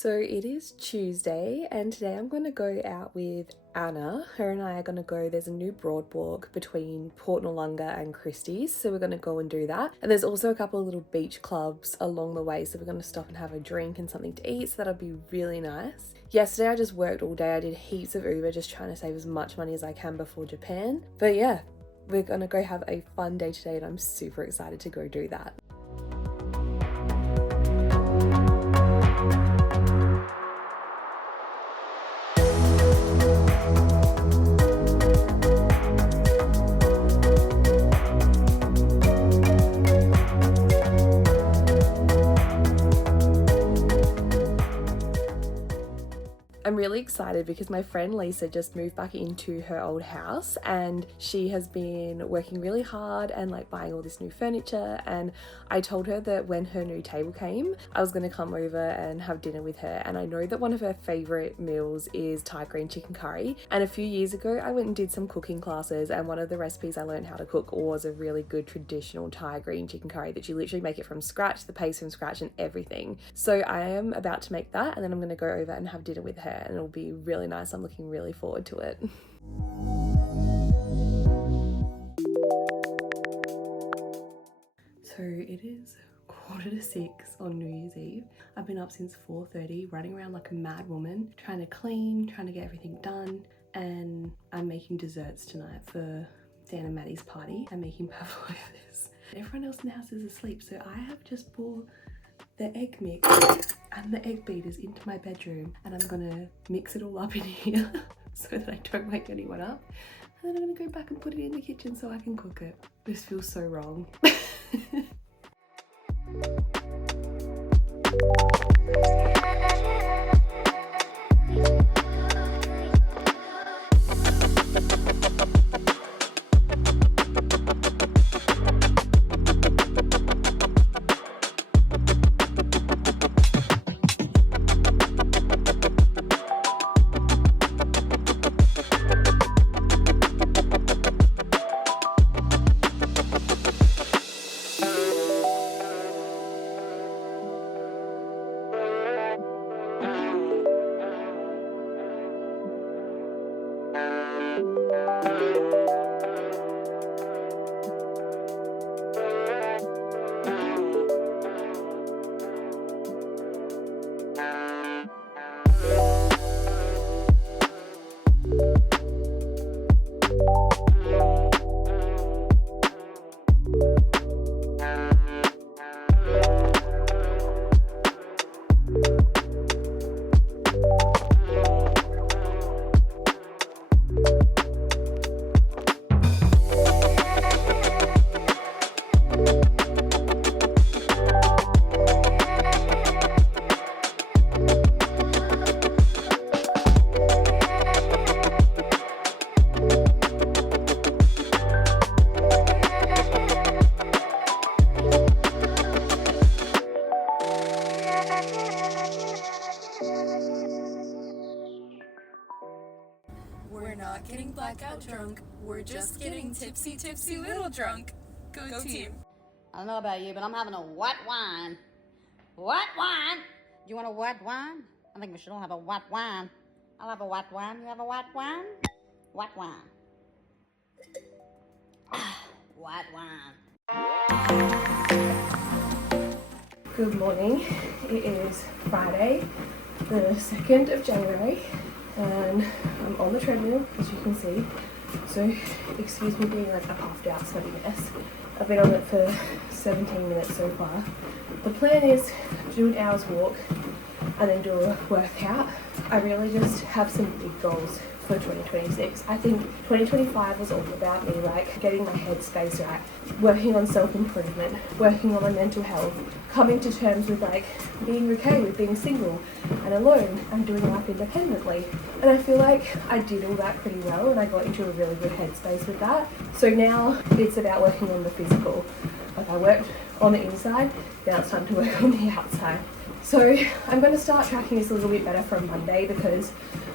So it is Tuesday and today I'm going to go out with Anna. Her and I are going to go, there's a new broadwalk between Port Noarlunga and Christie's, so we're going to go and do that. And there's also a couple of little beach clubs along the way, so we're going to stop and have a drink and something to eat, so that'll be really nice. Yesterday I just worked all day, I did heaps of Uber just trying to save as much money as I can before Japan. But yeah, we're going to go have a fun day today and I'm super excited to go do that. I'm really excited because my friend Lisa just moved back into her old house and she has been working really hard and like buying all this new furniture, and I told her that when her new table came I was going to come over and have dinner with her, and I know that one of her favourite meals is Thai green chicken curry, and a few years ago I went and did some cooking classes and one of the recipes I learned how to cook was a really good traditional Thai green chicken curry that you literally make it from scratch, the paste from scratch and everything. So I am about to make that and then I'm going to go over and have dinner with her and it'll be really nice. I'm looking really forward to it. So it is 5:45 on New Year's Eve. I've been up since 4:30 running around like a mad woman, trying to clean, trying to get everything done, and I'm making desserts tonight for Dan and Maddie's party. I'm making pavlovas. Everyone else in the house is asleep, so I have just brought the egg mix and the egg beaters into my bedroom, and I'm gonna mix it all up in here so that I don't wake anyone up, and then I'm gonna go back and put it in the kitchen so I can cook it. This feels so wrong. We're not getting blackout drunk. We're just getting tipsy little drunk. Go team. I don't know about you, but I'm having a white wine. White wine? Do you want a white wine? I think we should all have a white wine. I'll have a white wine. You have a white wine? White wine. White wine. Good morning. It is Friday, the 2nd of January, and I'm on the treadmill, as you can see. So excuse me being like a puffed out sweaty mess. I've been on it for 17 minutes so far. The plan is to do an hour's walk and then do a workout. I really just have some big goals for 2026. I think 2025 was all about me like getting my headspace right, working on self-improvement, working on my mental health, coming to terms with like being okay with being single and alone and doing life independently. And I feel like I did all that pretty well and I got into a really good headspace with that. So now it's about working on the physical. Like I worked on the inside, now it's time to work on the outside. So I'm going to start tracking this a little bit better from Monday because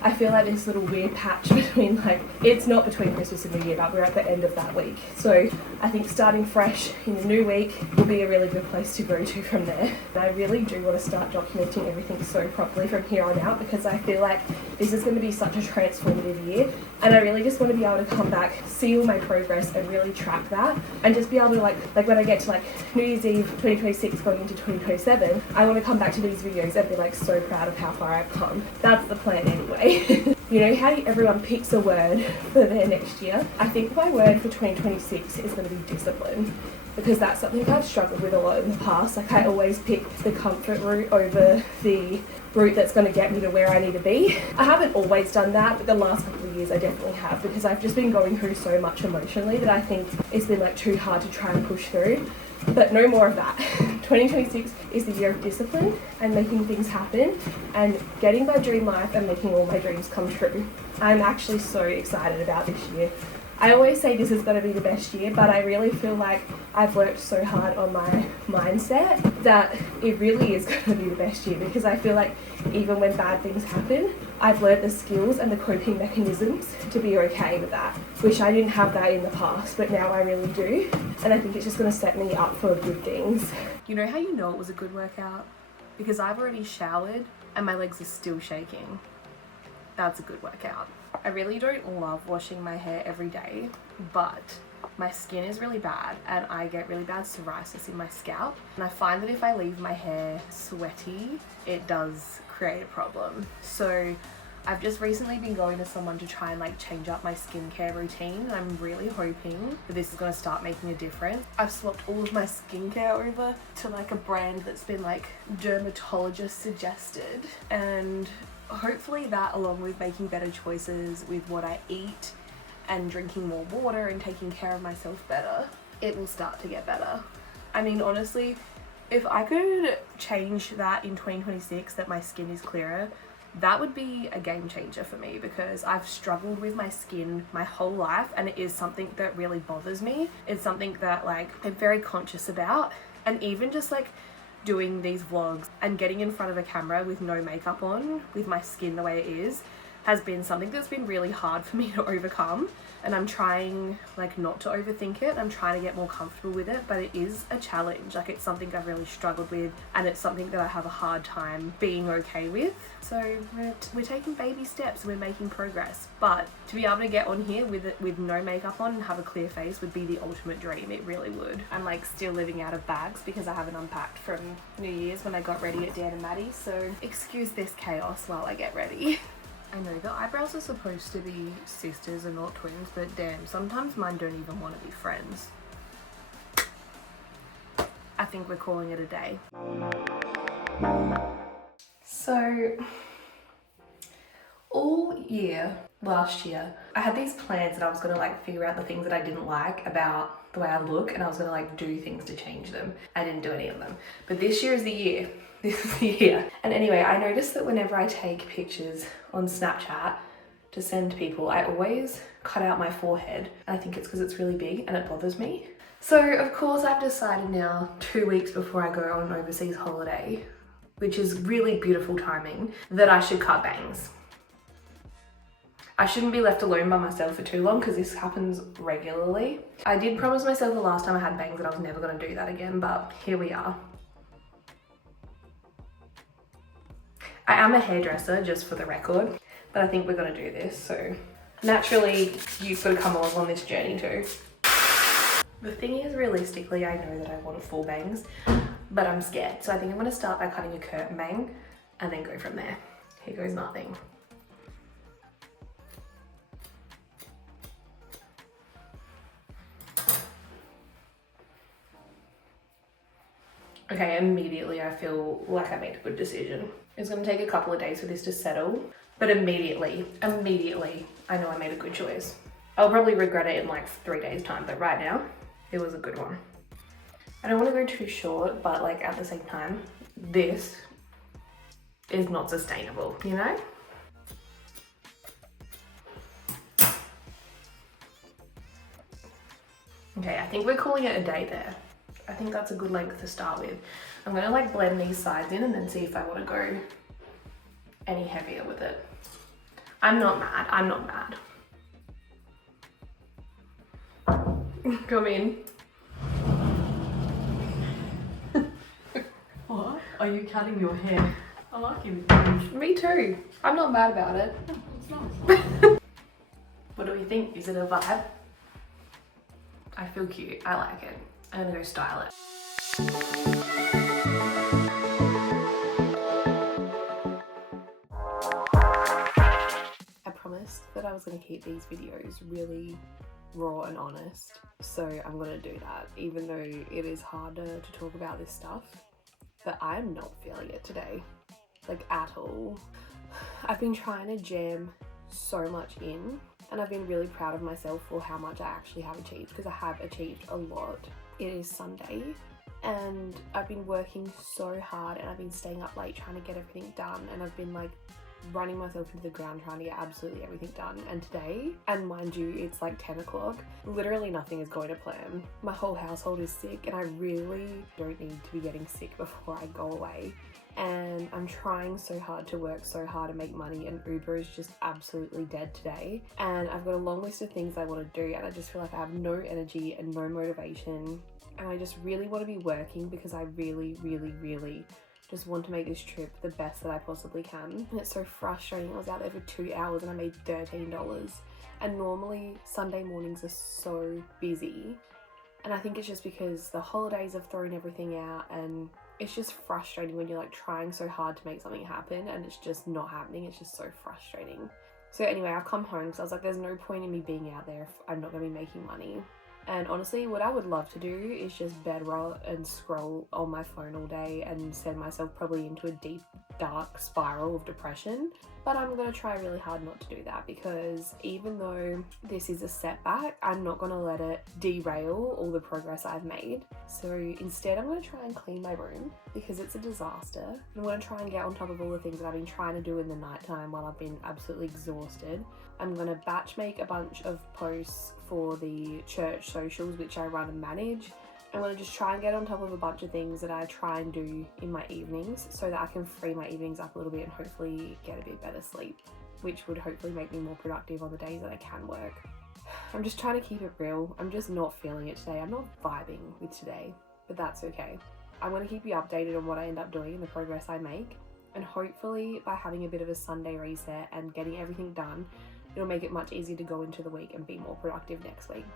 I feel like this little weird patch between, like, it's not between Christmas and New Year, but we're at the end of that week. So I think starting fresh in the new week will be a really good place to go to from there. And I really do want to start documenting everything so properly from here on out because I feel like this is going to be such a transformative year. And I really just want to be able to come back, see all my progress and really track that and just be able to like when I get to like New Year's Eve 2026 going into 2027, I want to come back to these videos and be like so proud of how far I've come. That's the plan anyway. You know how everyone picks a word for their next year? I think my word for 2026 is going to be discipline because that's something I've struggled with a lot in the past. Like I always pick the comfort route over the route that's going to get me to where I need to be. I haven't always done that, but the last couple of years I definitely have because I've just been going through so much emotionally that I think it's been like too hard to try and push through. But no more of that. 2026 is the year of discipline and making things happen and getting my dream life and making all my dreams come true. I'm actually so excited about this year. I always say this is going to be the best year, but I really feel like I've worked so hard on my mindset that it really is going to be the best year because I feel like even when bad things happen, I've learned the skills and the coping mechanisms to be okay with that, which I didn't have that in the past, but now I really do. And I think it's just going to set me up for good things. You know how you know it was a good workout? Because I've already showered and my legs are still shaking. That's a good workout. I really don't love washing my hair every day, but my skin is really bad and I get really bad psoriasis in my scalp. And I find that if I leave my hair sweaty, it does create a problem. So I've just recently been going to someone to try and like change up my skincare routine and I'm really hoping that this is going to start making a difference. I've swapped all of my skincare over to like a brand that's been like dermatologist suggested, and hopefully that, along with making better choices with what I eat and drinking more water and taking care of myself better, it will start to get better. I mean, honestly, if I could change that in 2026, that my skin is clearer, that would be a game changer for me because I've struggled with my skin my whole life and it is something that really bothers me. It's something that like I'm very conscious about, and even just like doing these vlogs and getting in front of a camera with no makeup on, with my skin the way it is, has been something that's been really hard for me to overcome. And I'm trying like not to overthink it. I'm trying to get more comfortable with it, but it is a challenge. Like it's something I've really struggled with and it's something that I have a hard time being okay with. So we're taking baby steps, we're making progress. But to be able to get on here with no makeup on and have a clear face would be the ultimate dream. It really would. I'm like still living out of bags because I haven't unpacked from New Year's when I got ready at Dan and Maddie. So excuse this chaos while I get ready. I know the eyebrows are supposed to be sisters and not twins, but damn, sometimes mine don't even want to be friends. I think we're calling it a day. So, all year, last year, I had these plans that I was going to like figure out the things that I didn't like about the way I look and I was going to like do things to change them. I didn't do any of them. But this year is the year. This is the year. And anyway, I noticed that whenever I take pictures on Snapchat to send people, I always cut out my forehead. And I think it's because it's really big and it bothers me. So of course I've decided now, 2 weeks before I go on an overseas holiday, which is really beautiful timing, that I should cut bangs. I shouldn't be left alone by myself for too long because this happens regularly. I did promise myself the last time I had bangs that I was never going to do that again, but here we are. I am a hairdresser, just for the record, but I think we're gonna do this, so naturally you've got to come along on this journey too. The thing is, realistically, I know that I want full bangs, but I'm scared, so I think I'm gonna start by cutting a curtain bang and then go from there. Here goes nothing. Okay, immediately I feel like I made a good decision. It's gonna take a couple of days for this to settle, but immediately, I know I made a good choice. I'll probably regret it in like 3 days time, but right now, it was a good one. I don't wanna go too short, but like at the same time, this is not sustainable, you know? Okay, I think we're calling it a day there. I think that's a good length to start with. I'm gonna like blend these sides in and then see if I want to go any heavier with it. I'm not mad. I'm not mad. Come in. What? Are you cutting your hair? I like you. Me too. I'm not mad about it. It's nice. What do we think? Is it a vibe? I feel cute. I like it. I'm gonna go style it. I promised that I was gonna keep these videos really raw and honest, so I'm gonna do that, even though it is harder to talk about this stuff. But I'm not feeling it today, like at all. I've been trying to jam so much in, and I've been really proud of myself for how much I actually have achieved, because I have achieved a lot. It is Sunday and I've been working so hard, and I've been staying up late trying to get everything done, and I've been like running myself into the ground trying to get absolutely everything done. And today, and mind you, it's like 10 o'clock, literally nothing is going to plan. My whole household is sick, and I really don't need to be getting sick before I go away. And I'm trying so hard to work so hard and make money, and Uber is just absolutely dead today. And I've got a long list of things I want to do, and I just feel like I have no energy and no motivation, and I just really want to be working because I really just want to make this trip the best that I possibly can. And it's so frustrating. I was out there for 2 hours and I made $13, and normally Sunday mornings are so busy, and I think it's just because the holidays have thrown everything out, and it's just frustrating when you're like trying so hard to make something happen and it's just not happening. It's just so frustrating. So anyway, I've come home because I was like, there's no point in me being out there if I'm not going to be making money. And honestly, what I would love to do is just bedroll and scroll on my phone all day and send myself probably into a deep, dark spiral of depression. But I'm going to try really hard not to do that, because even though this is a setback, I'm not going to let it derail all the progress I've made. So instead, I'm going to try and clean my room because it's a disaster. I'm going to try and get on top of all the things that I've been trying to do in the nighttime while I've been absolutely exhausted. I'm going to batch make a bunch of posts for the church socials, which I run and manage. I'm going to just try and get on top of a bunch of things that I try and do in my evenings so that I can free my evenings up a little bit and hopefully get a bit better sleep, which would hopefully make me more productive on the days that I can work. I'm just trying to keep it real. I'm just not feeling it today. I'm not vibing with today, but that's okay. I'm going to keep you updated on what I end up doing and the progress I make. And hopefully by having a bit of a Sunday reset and getting everything done, it'll make it much easier to go into the week and be more productive next week.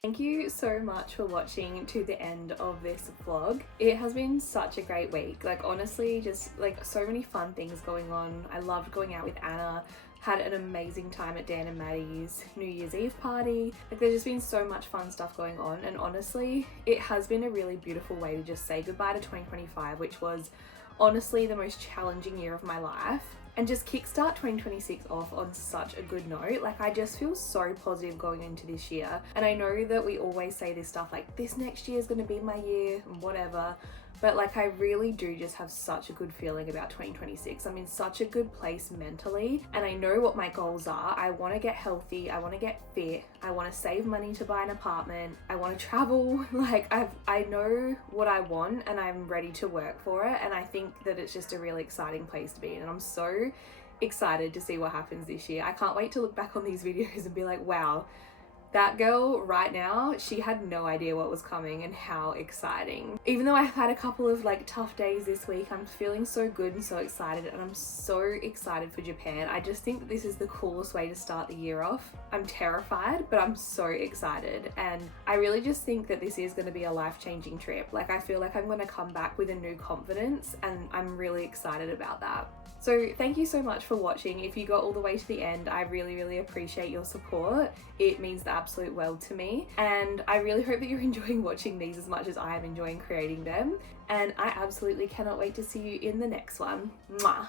Thank you so much for watching to the end of this vlog. It has been such a great week. Like honestly, just like so many fun things going on. I loved going out with Anna, had an amazing time at Dan and Maddie's New Year's Eve party. Like there's just been so much fun stuff going on, and honestly, it has been a really beautiful way to just say goodbye to 2025, which was honestly the most challenging year of my life, and just kickstart 2026 off on such a good note. Like I just feel so positive going into this year, and I know that we always say this stuff like this next year is going to be my year and whatever, but like I really do just have such a good feeling about 2026. I'm in such a good place mentally, and I know what my goals are. I want to get healthy, I want to get fit, I want to save money to buy an apartment, I want to travel. Like I know what I want, and I'm ready to work for it, and I think that it's just a really exciting place to be in, and I'm so excited to see what happens this year. I can't wait to look back on these videos and be like, wow, that girl right now, she had no idea what was coming, and how exciting. Even though I've had a couple of like tough days this week, I'm feeling so good and so excited, and I'm so excited for Japan. I just think that this is the coolest way to start the year off. I'm terrified, but I'm so excited, and I really just think that this is going to be a life-changing trip. Like I feel like I'm going to come back with a new confidence, and I'm really excited about that. So thank you so much for watching. If you got all the way to the end, I really appreciate your support. It means the absolute world to me, and I really hope that you're enjoying watching these as much as I am enjoying creating them, and I absolutely cannot wait to see you in the next one. Mwah!